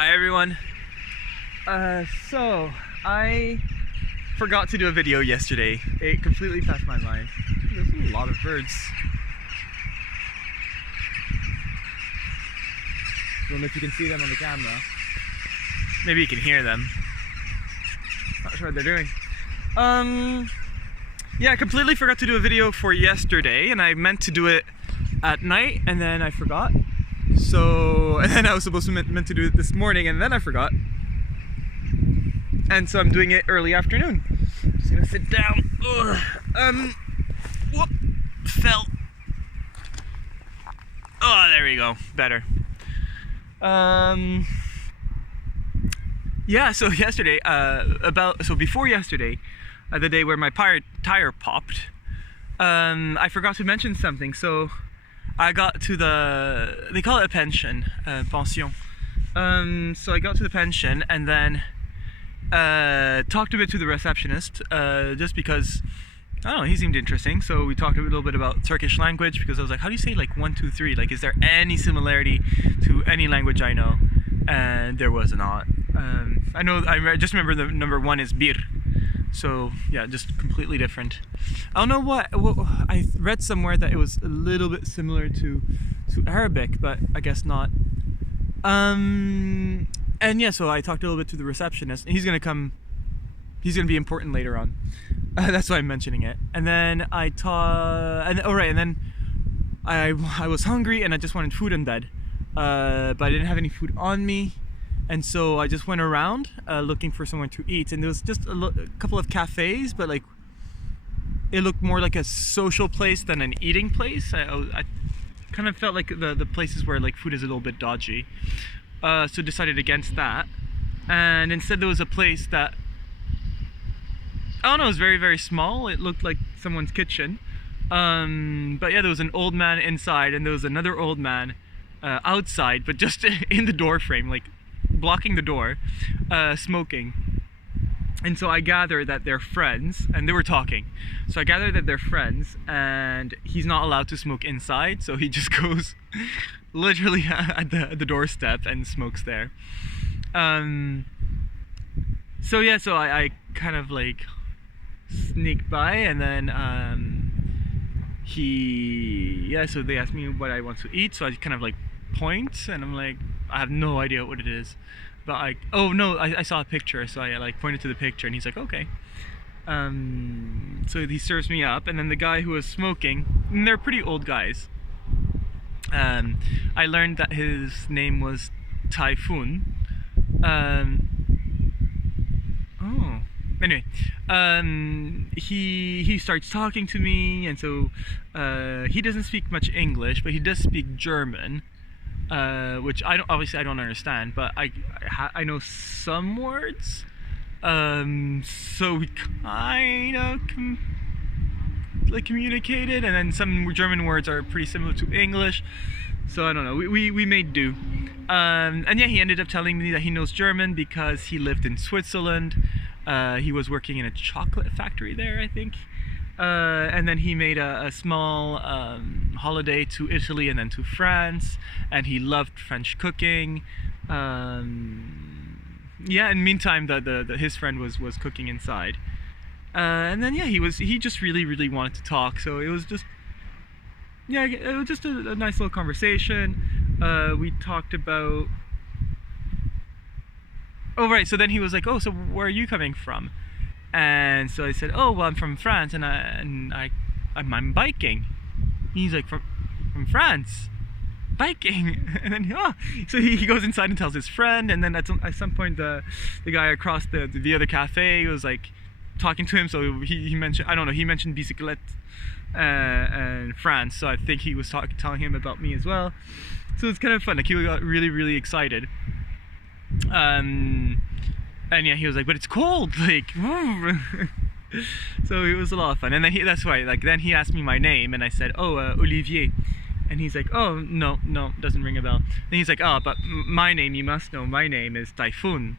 Hi everyone. So I forgot to do a video yesterday. It completely passed my mind. There's a lot of birds. Don't know if you can see them on the camera. Maybe you can hear them. Not sure what they're doing. Yeah, I completely forgot to do a video for yesterday, and I meant to do it at night, and then I forgot. And then I was supposed to meant to do it this morning, and then I forgot. And so I'm doing it early afternoon. Just gonna sit down. Whoop, fell. Oh, there we go. Better. Yeah. So yesterday, before yesterday, the day where my tire popped, I forgot to mention something. So I got to they call it a pension, pension. So I got to the pension and then talked a bit to the receptionist, just because, I don't know, he seemed interesting. So we talked a little bit about Turkish language, because I was like, how do you say like 1, 2, 3? Like, is there any similarity to any language I know? And there was not. I just remember the number 1 is bir. So yeah, just completely different. I don't know what I read somewhere that it was a little bit similar to Arabic, but I guess not. And yeah, so I talked a little bit to the receptionist, and he's gonna be important later on. That's why I'm mentioning it. And then I was hungry and I just wanted food in bed, but I didn't have any food on me. And so I just went around looking for somewhere to eat, and there was just a couple of cafes, but like it looked more like a social place than an eating place. I kind of felt like the places where like food is a little bit dodgy, so decided against that. And instead there was a place that, I don't know, it was very, very small. It looked like someone's kitchen, but yeah, there was an old man inside, and there was another old man outside, but just in the door frame, like blocking the door, smoking. And so I gathered that they're friends, and they were talking. So I gathered that they're friends, and he's not allowed to smoke inside, so he just goes literally at the doorstep and smokes there. So yeah, so I kind of like sneaked by, and then so they asked me what I want to eat, so I kind of like point, and I'm like, I have no idea what it is, but I saw a picture, so I like pointed to the picture, and he's like, okay. So he serves me up, and then the guy who was smoking, and they're pretty old guys, I learned that his name was Typhoon. Anyway, he starts talking to me, and so he doesn't speak much English, but he does speak German, which I don't understand, but I know some words. So we kind of communicated, and then some German words are pretty similar to English. So I don't know. We made do. And yeah, he ended up telling me that he knows German because he lived in Switzerland. He was working in a chocolate factory there, I think. And then he made a small holiday to Italy and then to France, and he loved French cooking. Yeah, in the meantime, his friend was cooking inside. And then yeah, he just really wanted to talk, so it was just a nice little conversation. We talked about, oh right, so then he was like, oh, so where are you coming from? And so I said, oh well, I'm from France, and I'm biking. He's like, from France, biking? And then so he goes inside and tells his friend, and then at some point the guy across the other cafe was like talking to him, so he mentioned, I don't know, he mentioned bicyclette and France, so I think he was telling him about me as well. So it's kind of fun, like he got really excited. And yeah, he was like, but it's cold, like so it was a lot of fun. And then then he asked me my name, and I said, oh, Olivier. And he's like, oh, no, doesn't ring a bell. And he's like, oh, but my name, you must know, my name is Typhoon.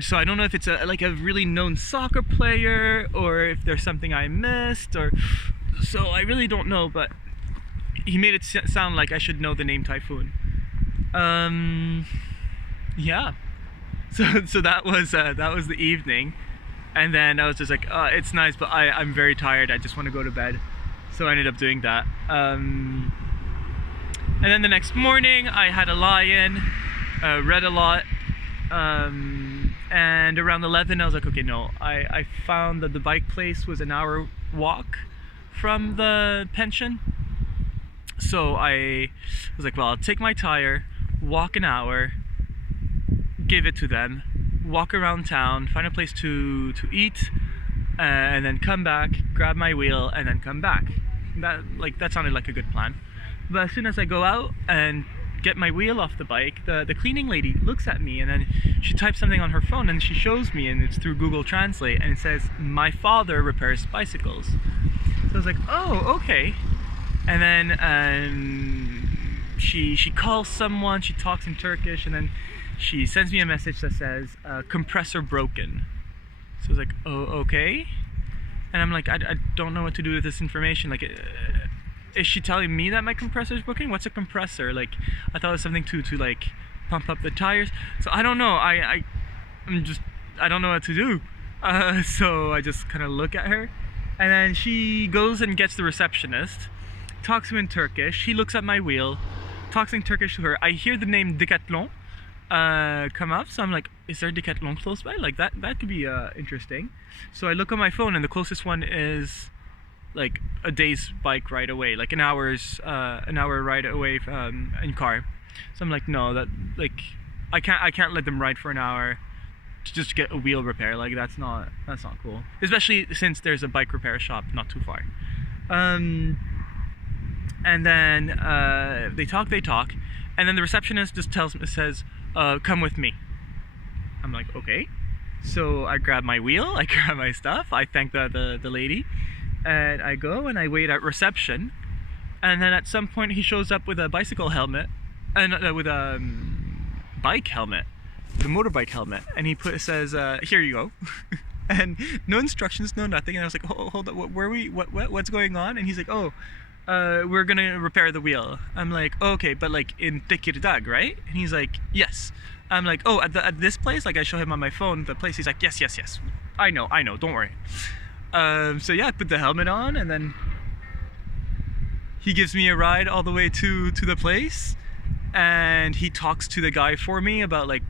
So I don't know if it's a really known soccer player, or if there's something I missed, so I really don't know, but he made it sound like I should know the name Typhoon. Yeah. So that was the evening, and then I was just like, oh, it's nice, but I'm very tired. I just want to go to bed. So I ended up doing that. And then the next morning, I had a lie-in, read a lot, and around 11, I was like, okay, no. I found that the bike place was an hour walk from the pension. So I was like, well, I'll take my tire, walk an hour, give it to them, walk around town, find a place to eat, and then come back, grab my wheel, and then come back. That sounded like a good plan. But as soon as I go out and get my wheel off the bike, the cleaning lady looks at me, and then she types something on her phone, and she shows me, and it's through Google Translate, and it says, my father repairs bicycles. So I was like, oh, okay. And then she calls someone, she talks in Turkish, and then she sends me a message that says, compressor broken. So I was like, oh, okay. And I'm like, I don't know what to do with this information. Like, is she telling me that my compressor is broken? What's a compressor? Like, I thought it was something to like pump up the tires. So I don't know. I don't know what to do. So I just kind of look at her, and then she goes and gets the receptionist, talks to him in Turkish. He looks at my wheel, talks in Turkish to her. I hear the name Decathlon come up, so I'm like, is there a Decathlon close by? Like that could be interesting. So I look on my phone, and the closest one is like a day's bike ride away, like an hour ride away in car. So I'm like, no, that like I can't let them ride for an hour to just get a wheel repair. Like that's not cool, especially since there's a bike repair shop not too far. And then they talk, and then the receptionist just says, come with me. I'm like, okay. So I grab my wheel, I grab my stuff, I thank the lady, and I go and I wait at reception. And then at some point he shows up with a bicycle helmet, and with a bike helmet, the motorbike helmet, and he says, here you go. And no instructions, no nothing. And I was like, oh, hold up, what's going on? And he's like, oh, we're gonna repair the wheel. I'm like, oh, okay, but like in Tekirdağ, right? And he's like, yes. I'm like, oh, at this place? Like I show him on my phone the place. He's like, yes. I know, don't worry. So yeah, I put the helmet on, and then he gives me a ride all the way to the place, and he talks to the guy for me about like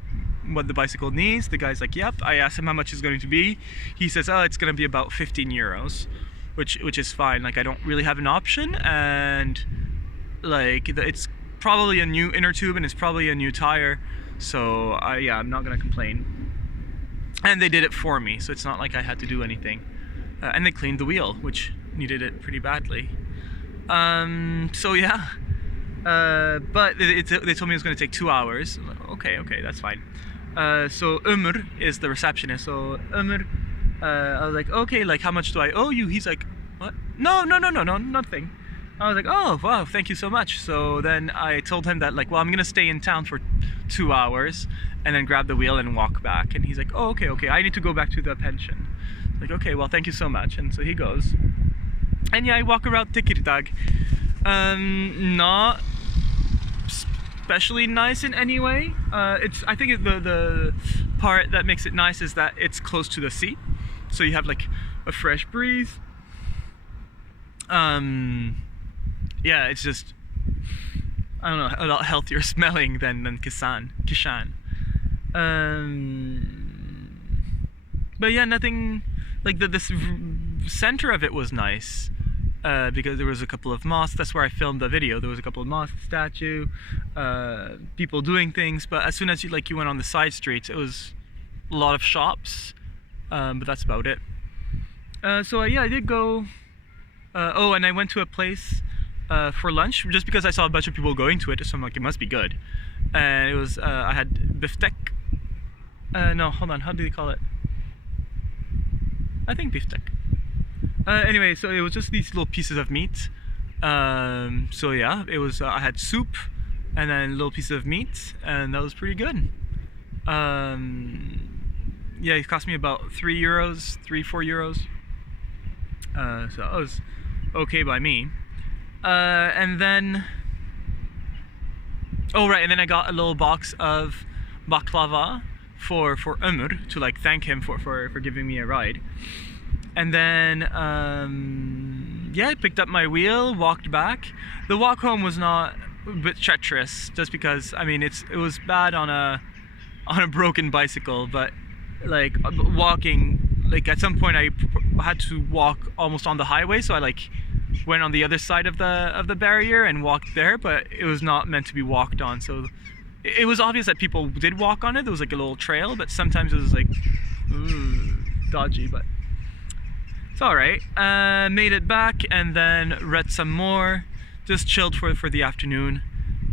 what the bicycle needs. The guy's like, yep. I asked him how much it's going to be. He says, oh, it's gonna be about 15 euros. Which is fine. Like I don't really have an option, and like it's probably a new inner tube, and it's probably a new tire, so yeah, I'm not gonna complain. And they did it for me, so it's not like I had to do anything. And they cleaned the wheel, which needed it pretty badly. So yeah, but they told me it was gonna take 2 hours. Okay, that's fine. So Ömür is the receptionist. So Ömür, I was like, okay, like how much do I owe you? He's like, what? No, nothing. I was like, oh, wow, thank you so much. So then I told him that like, well, I'm gonna stay in town for 2 hours and then grab the wheel and walk back. And he's like, oh, okay, I need to go back to the pension. Like, okay, well, thank you so much. And so he goes. And yeah, I walk around Tekirdağ. Not especially nice in any way. I think the part that makes it nice is that it's close to the sea. So you have like a fresh breeze. Yeah, it's just, I don't know, a lot healthier smelling than Kishan. But yeah, nothing, like this center of it was nice, because there was a couple of mosques. That's where I filmed the video. There was a couple of mosque statue, people doing things. But as soon as you went on the side streets, it was a lot of shops. But that's about it. So yeah, I did go. Oh, and I went to a place for lunch just because I saw a bunch of people going to it. So I'm like, it must be good. And it was I had biftek. No, hold on. How do they call it? I think biftek. Anyway, so it was just these little pieces of meat. So yeah, it was. I had soup and then little pieces of meat, and that was pretty good. Yeah, it cost me about 3 euros, 4 euros. So that was okay by me. And then Oh right, and then I got a little box of baklava for Ömür to like thank him for giving me a ride. And then yeah, I picked up my wheel, walked back. The walk home was not a bit treacherous, just because I mean it was bad on a broken bicycle, but like walking, like at some point I had to walk almost on the highway, so I like went on the other side of the barrier and walked there, but it was not meant to be walked on. So it was obvious that people did walk on it. There was like a little trail, but sometimes it was like dodgy, but it's all right. Made it back and then read some more, just chilled for the afternoon.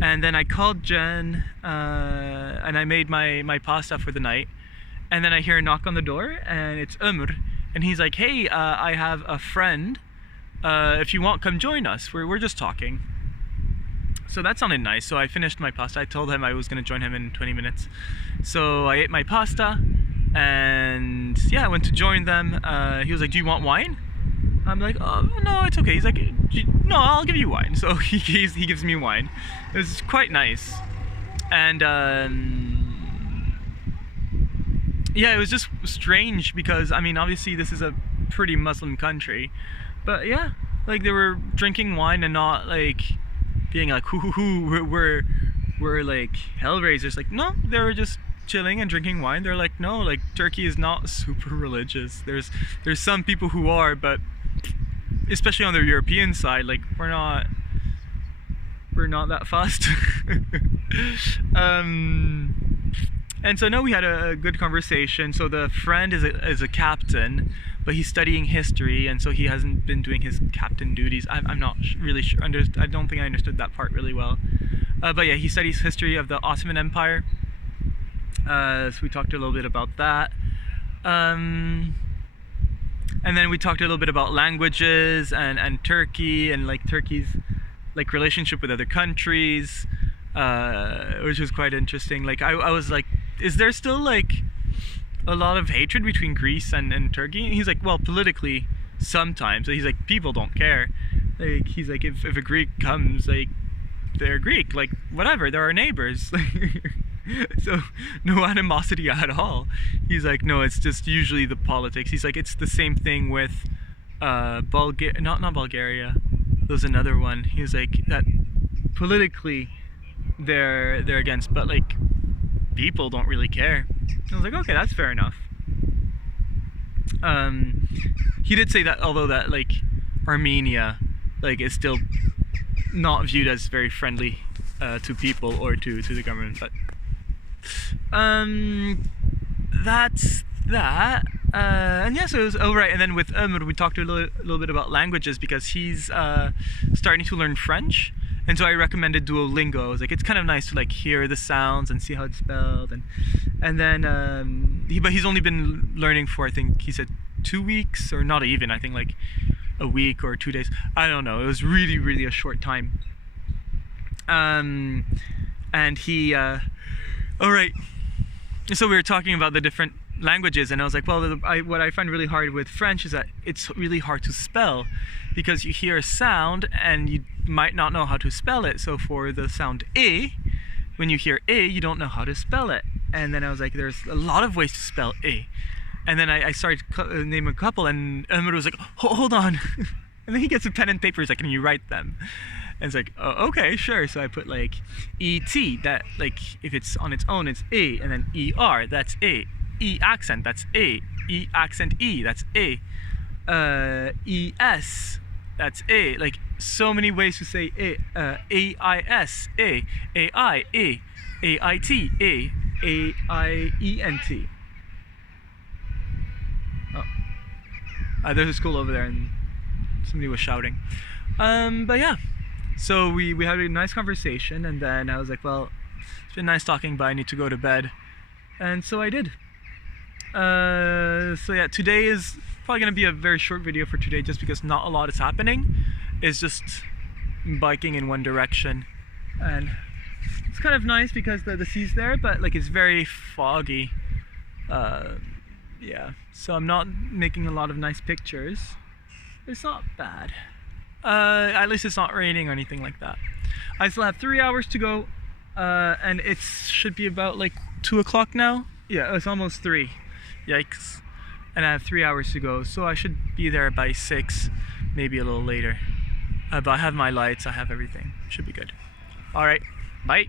And then I called Jen and I made my pasta for the night. And then I hear a knock on the door, and it's Ömür, and he's like, hey, I have a friend, if you want, come join us, we're just talking. So that sounded nice. So I finished my pasta. I told him I was gonna join him in 20 minutes. So I ate my pasta, and yeah, I went to join them. He was like, do you want wine? I'm like, oh no, it's okay. He's like, no, I'll give you wine. So he gives me wine. It was quite nice. And yeah, it was just strange because I mean, obviously this is a pretty Muslim country, but yeah, like they were drinking wine and not like being like we're like hellraisers. Like no, they were just chilling and drinking wine. They're like, no, like Turkey is not super religious. There's some people who are, but especially on the European side, like we're not that fussed. And so no, we had a good conversation. So the friend is a captain, but he's studying history, and so he hasn't been doing his captain duties. I'm not really sure. I don't think I understood that part really well. But yeah, he studies history of the Ottoman Empire. So we talked a little bit about that. And then we talked a little bit about languages and Turkey and like Turkey's like relationship with other countries, which was quite interesting. Like I was like, is there still like a lot of hatred between Greece and Turkey? And he's like, well, politically sometimes. So he's like, people don't care. Like he's like, if a Greek comes, like they're Greek, like whatever, they're our neighbors. So no animosity at all. He's like, no, it's just usually the politics. He's like, it's the same thing with not Bulgaria. There's another one. He's like, that politically they're against, but like people don't really care. I was like, okay, that's fair enough. He did say that, although that like Armenia like is still not viewed as very friendly to people or to the government, but that's that. And yeah, so it was right. And then with Ömür, we talked a little bit about languages, because he's starting to learn French, and so I recommended Duolingo. I was like, it's kind of nice to like hear the sounds and see how it's spelled, and then but he's only been learning for, I think he said 2 weeks, or not even, I think like a week or 2 days, I don't know. It was really a short time. And he all right, so we were talking about the different languages, and I was like, well, what I find really hard with French is that it's really hard to spell, because you hear a sound and you might not know how to spell it. So for the sound "e", when you hear "e", you don't know how to spell it. And then I was like, there's a lot of ways to spell "e", and then I started to name a couple, and Ömür was like, hold on. And then he gets a pen and paper. He's like, can you write them? And it's like, oh, okay, sure. So I put like E-T, that like if it's on its own, it's A, and then E-R, that's A. E accent, that's A. E accent E, that's A. E-S, that's A. Like so many ways to say A. A-I-S, A. A-I, A. A-I-T, A. A-I-E-N-T. Oh. There's a school over there, and somebody was shouting. But yeah. So we had a nice conversation, and then I was like, well, it's been nice talking, but I need to go to bed. And so I did. So yeah, today is probably going to be a very short video for today, just because not a lot is happening. It's just biking in one direction. And it's kind of nice because the sea's there, but like it's very foggy. Yeah, so I'm not making a lot of nice pictures. It's not bad. At least it's not raining or anything like that. I still have 3 hours to go. and it should be about like 2 o'clock now. Yeah, it's almost 3. Yikes. And I have 3 hours to go, so I should be there by 6, maybe a little later. But I have my lights, I have everything. Should be good. Alright, bye.